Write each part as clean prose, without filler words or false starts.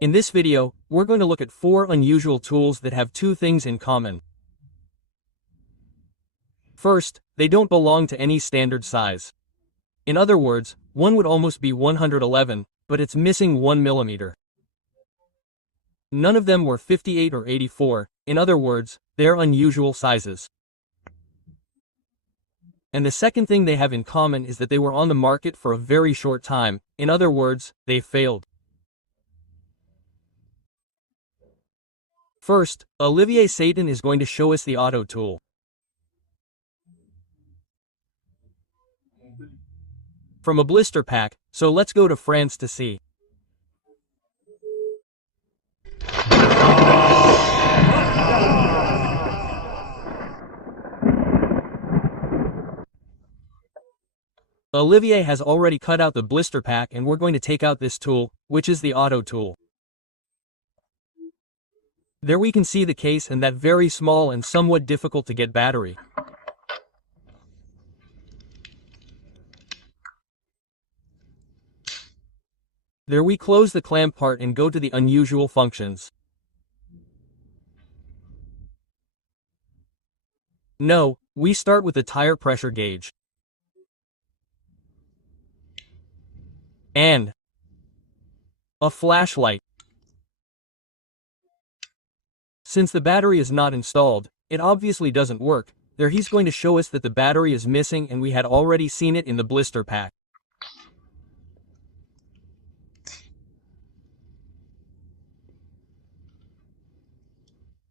In this video, we're going to look at 4 unusual tools that have 2 things in common. First, they don't belong to any standard size. In other words, one would almost be 111, but it's missing 1 millimeter. None of them were 58 or 84, in other words, they're unusual sizes. And the second thing they have in common is that they were on the market for a very short time, in other words, they failed. First, Olivier Satan is going to show us the Autoool. From a blister pack, so let's go to France to see. Olivier has already cut out the blister pack and we're going to take out this tool, which is the Autoool. There we can see the case and that very small and somewhat difficult to get battery. There we close the clamp part and go to the unusual functions. No, we start with the tire pressure gauge. And a flashlight. Since the battery is not installed, it obviously doesn't work. There he's going to show us that the battery is missing and we had already seen it in the blister pack.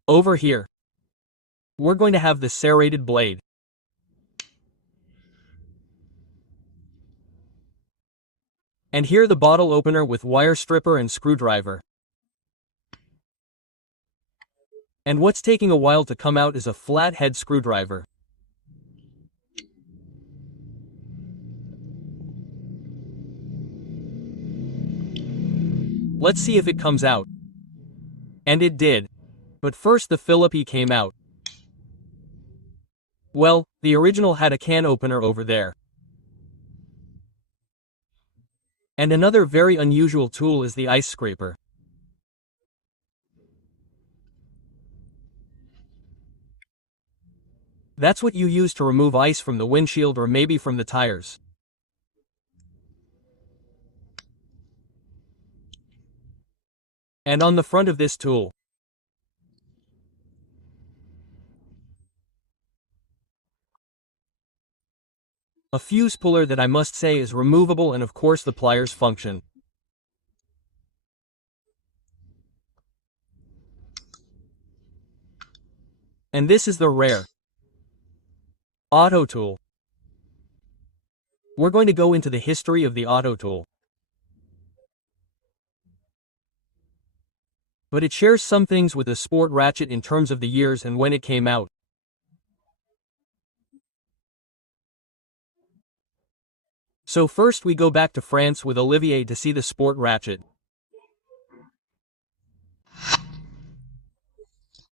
Over here, we're going to have the serrated blade. And here the bottle opener with wire stripper and screwdriver. And what's taking a while to come out is a flathead screwdriver. Let's see if it comes out. And it did. But first the Philippi came out. Well, the original had a can opener over there. And another very unusual tool is the ice scraper. That's what you use to remove ice from the windshield or maybe from the tires. And on the front of this tool, a fuse puller that I must say is removable and of course the pliers function. And this is the rare Autoool. We're going to go into the history of the Autoool. But it shares some things with the SportRatchet in terms of the years and when it came out. So first we go back to France with Olivier to see the SportRatchet.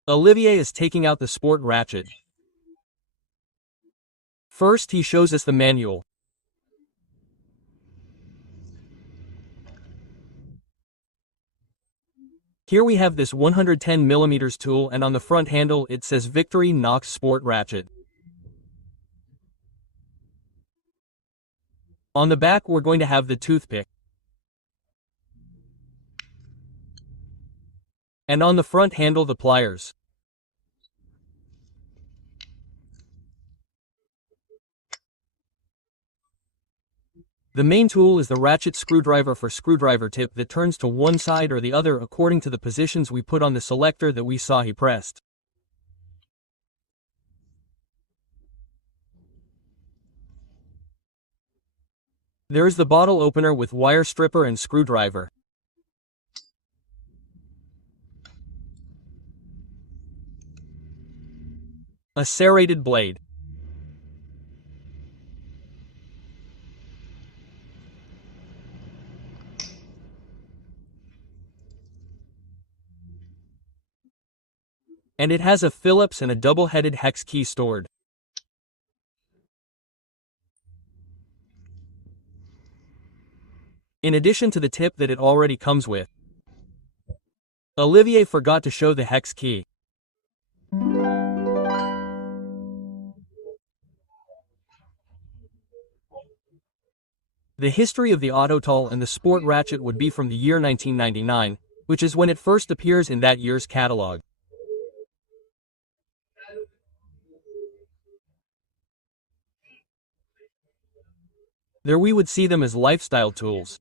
Olivier is taking out the SportRatchet. First he shows us the manual. Here we have this 110mm tool and on the front handle it says Victorinox SportRatchet. On the back we're going to have the toothpick. And on the front handle the pliers. The main tool is the ratchet screwdriver for screwdriver tip that turns to one side or the other according to the positions we put on the selector that we saw he pressed. There is the bottle opener with wire stripper and screwdriver. A serrated blade. And it has a Phillips and a double-headed hex key stored. In addition to the tip that it already comes with. Olivier forgot to show the hex key. The history of the Autoool and the SportRatchet would be from the year 1999, which is when it first appears in that year's catalog. There we would see them as lifestyle tools.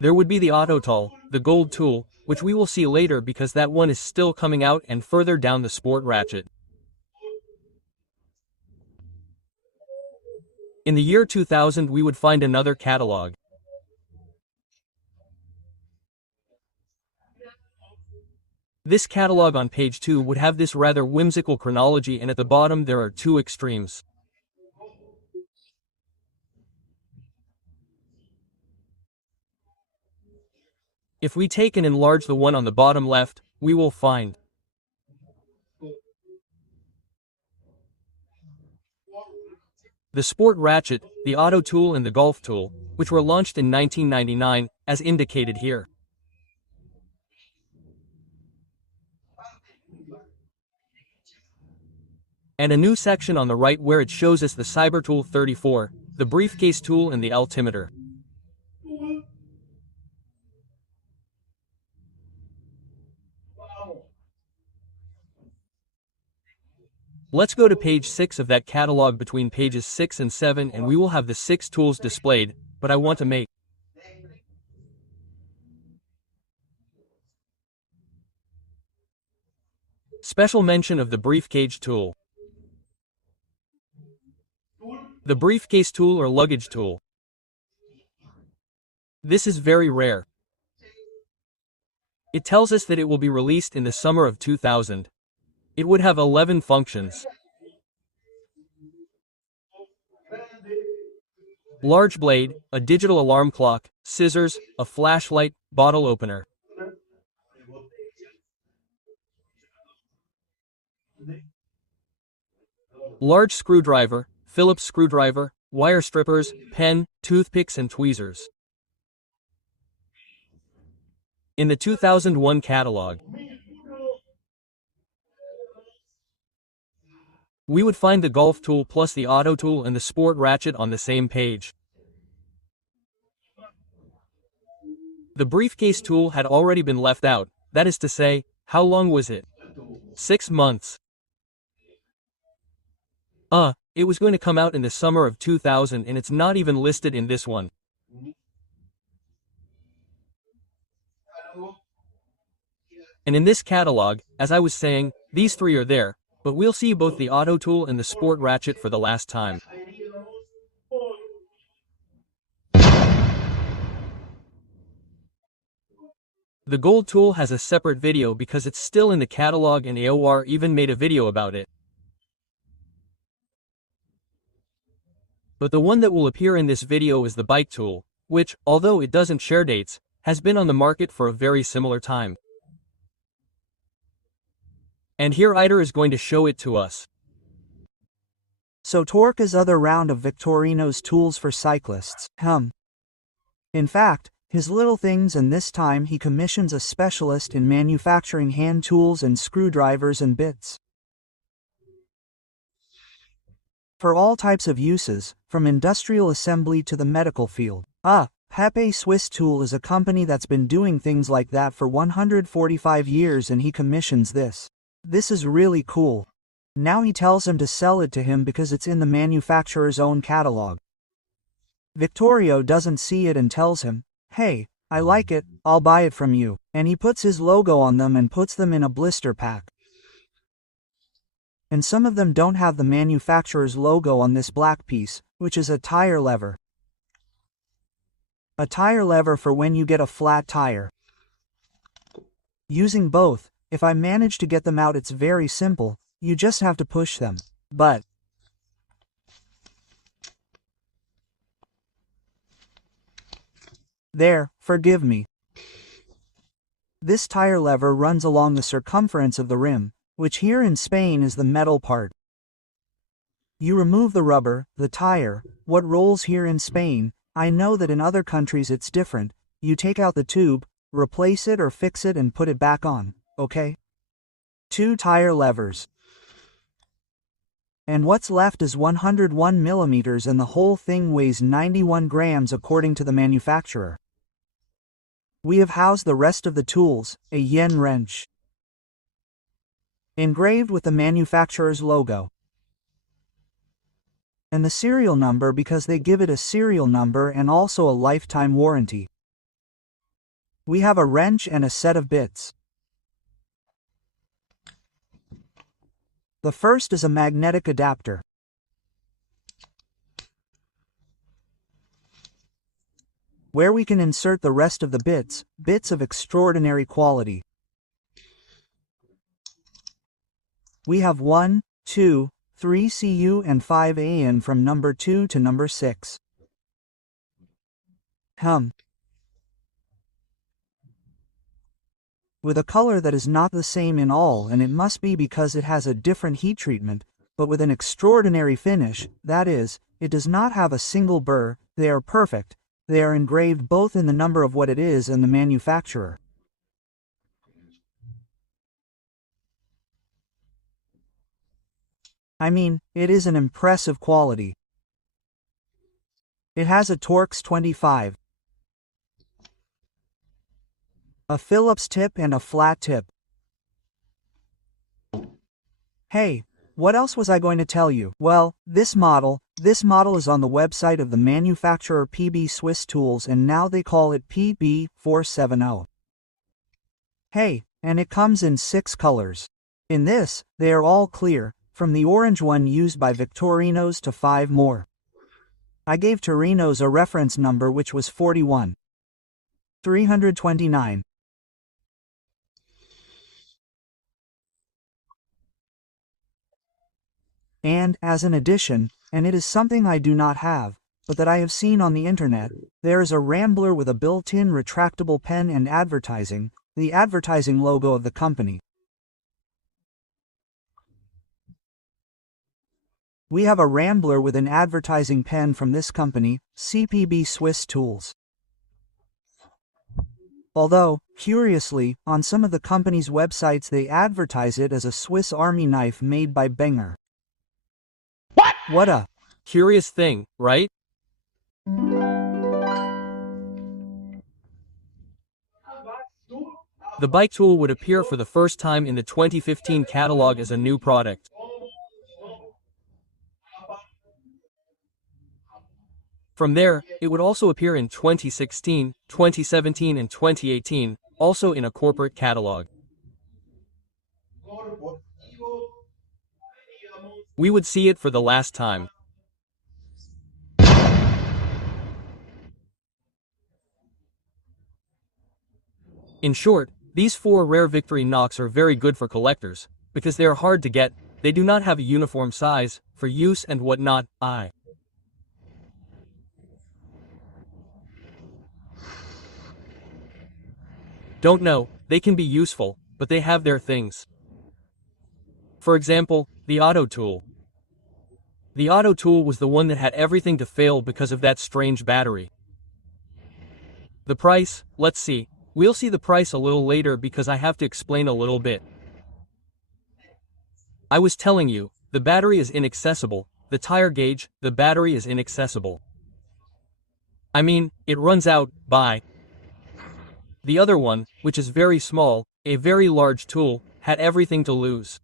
There would be the Autoool, the gold tool, which we will see later because that one is still coming out, and further down the SportRatchet. In the year 2000 we would find another catalog. This catalog on page 2 would have this rather whimsical chronology, and at the bottom there are two extremes. If we take and enlarge the one on the bottom left, we will find the SportRatchet, the Autoool and the Golf Tool, which were launched in 1999, as indicated here. And a new section on the right where it shows us the CyberTool 34, the Briefcase tool and the altimeter. Let's go to page 6 of that catalog between pages 6 and 7, and we will have the 6 tools displayed, but I want to make special mention of the Briefcase tool. The Briefcase tool or luggage tool. This is very rare. It tells us that it will be released in the summer of 2000. It would have 11 functions. Large blade, a digital alarm clock, scissors, a flashlight, bottle opener. Large screwdriver, Phillips screwdriver, wire strippers, pen, toothpicks and tweezers. In the 2001 catalog, we would find the Golf Tool plus the Autoool and the SportRatchet on the same page. The Briefcase tool had already been left out, that is to say, how long was it? 6 months. It was going to come out in the summer of 2000 and it's not even listed in this one. And in this catalog, as I was saying, these three are there, but we'll see both the Autoool and the SportRatchet for the last time. The gold tool has a separate video because it's still in the catalog, and AOR even made a video about it. But the one that will appear in this video is the BikeTool, which, although it doesn't share dates, has been on the market for a very similar time. And here Eider is going to show it to us. So torque is other round of Victorino's tools for cyclists, In fact, his little things, and this time he commissions a specialist in manufacturing hand tools and screwdrivers and bits. For all types of uses, from industrial assembly to the medical field. Pepe Swiss Tool is a company that's been doing things like that for 145 years, and he commissions this. This is really cool. Now he tells him to sell it to him because it's in the manufacturer's own catalog. Victorio doesn't see it and tells him, "Hey, I like it, I'll buy it from you," and he puts his logo on them and puts them in a blister pack. And some of them don't have the manufacturer's logo on this black piece, which is a tire lever. A tire lever for when you get a flat tire. Using both, if I manage to get them out, it's very simple, you just have to push them. But there, forgive me. This tire lever runs along the circumference of the rim, which here in Spain is the metal part. You remove the rubber, the tire, what rolls here in Spain, I know that in other countries it's different. You take out the tube, replace it or fix it and put it back on, okay? 2 tire levers. And what's left is 101 millimeters and the whole thing weighs 91 grams according to the manufacturer. We have housed the rest of the tools, a yen wrench, engraved with the manufacturer's logo, and the serial number because they give it a serial number and also a lifetime warranty. We have a wrench and a set of bits. The first is a magnetic adapter. Where we can insert the rest of the bits of extraordinary quality. We have 1, 2, 3 CU and 5 AN from number 2 to number 6. With a color that is not the same in all, and it must be because it has a different heat treatment, but with an extraordinary finish, that is, it does not have a single burr, they are perfect, they are engraved both in the number of what it is and the manufacturer. I mean, it is an impressive quality. It has a Torx 25. A Phillips tip and a flat tip. Hey, what else was I going to tell you? Well, this model is on the website of the manufacturer PB Swiss Tools and now they call it PB470. Hey, and it comes in 6 colors. In this, they are all clear, from the orange one used by Victorinox to 5 more. I gave Victorinox a reference number which was 41,329. And, as an addition, and it is something I do not have, but that I have seen on the internet, there is a Rambler with a built-in retractable pen and advertising, the advertising logo of the company. We have a Rambler with an advertising pen from this company, CPB Swiss Tools. Although, curiously, on some of the company's websites they advertise it as a Swiss Army knife made by Benger. What a curious thing, right? The BikeTool would appear for the first time in the 2015 catalog as a new product. From there, it would also appear in 2016, 2017 and 2018, also in a corporate catalog. We would see it for the last time. In short, these 4 rare Victorinox are very good for collectors, because they are hard to get, they do not have a uniform size, for use and whatnot. I don't know, they can be useful, but they have their things. For example, the Autotool. The Autotool was the one that had everything to fail because of that strange battery. The price, let's see. We'll see the price a little later because I have to explain a little bit. I was telling you, the battery is inaccessible, the tire gauge, the battery is inaccessible. I mean, it runs out, by. The other one, which is very small, a very large tool, had everything to lose.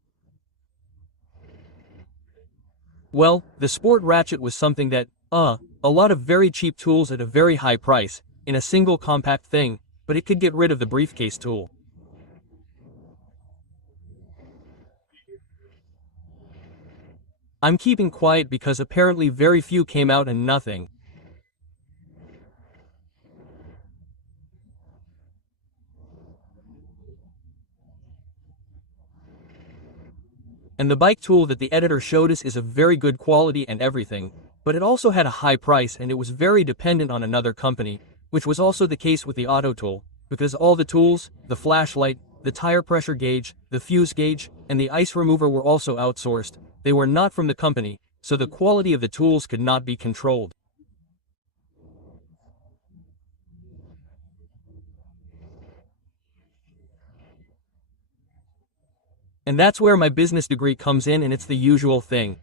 Well, the SportRatchet was something that, a lot of very cheap tools at a very high price, in a single compact thing, but it could get rid of the briefcase tool. I'm keeping quiet because apparently very few came out and nothing. And the bike tool that the editor showed us is of very good quality and everything, but it also had a high price and it was very dependent on another company, which was also the case with the Autotool, because all the tools, the flashlight, the tire pressure gauge, the fuse gauge, and the ice remover were also outsourced. They were not from the company, so the quality of the tools could not be controlled. And that's where my business degree comes in, and it's the usual thing.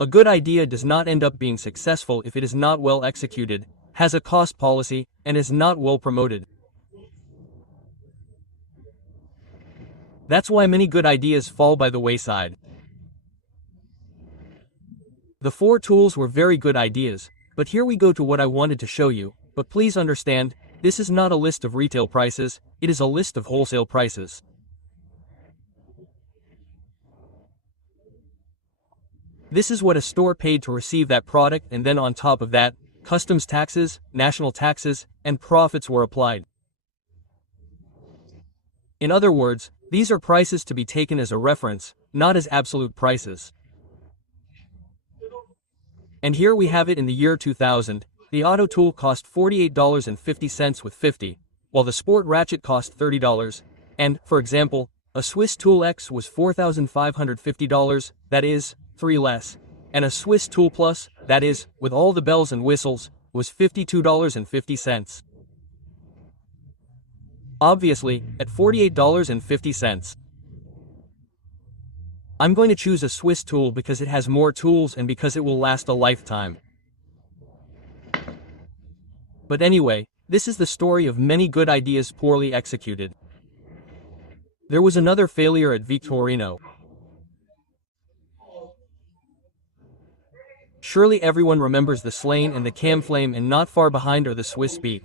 A good idea does not end up being successful if it is not well executed, has a cost policy, and is not well promoted. That's why many good ideas fall by the wayside. The 4 tools were very good ideas, but here we go to what I wanted to show you. But please understand, this is not a list of retail prices, it is a list of wholesale prices. This is what a store paid to receive that product, and then on top of that, customs taxes, national taxes, and profits were applied. In other words, these are prices to be taken as a reference, not as absolute prices. And here we have it in the year 2000, the AutoTool cost $48.50 with 50, while the SportRatchet cost $30, and, for example, a Swiss Tool X was $4,550, that is, 3 less, and a Swiss Tool Plus, that is, with all the bells and whistles, was $52.50. Obviously, at $48.50. I'm going to choose a Swiss tool because it has more tools and because it will last a lifetime. But anyway, this is the story of many good ideas poorly executed. There was another failure at Victorinox. Surely everyone remembers the Slane and the Camflame, and not far behind are the Swiss Beat.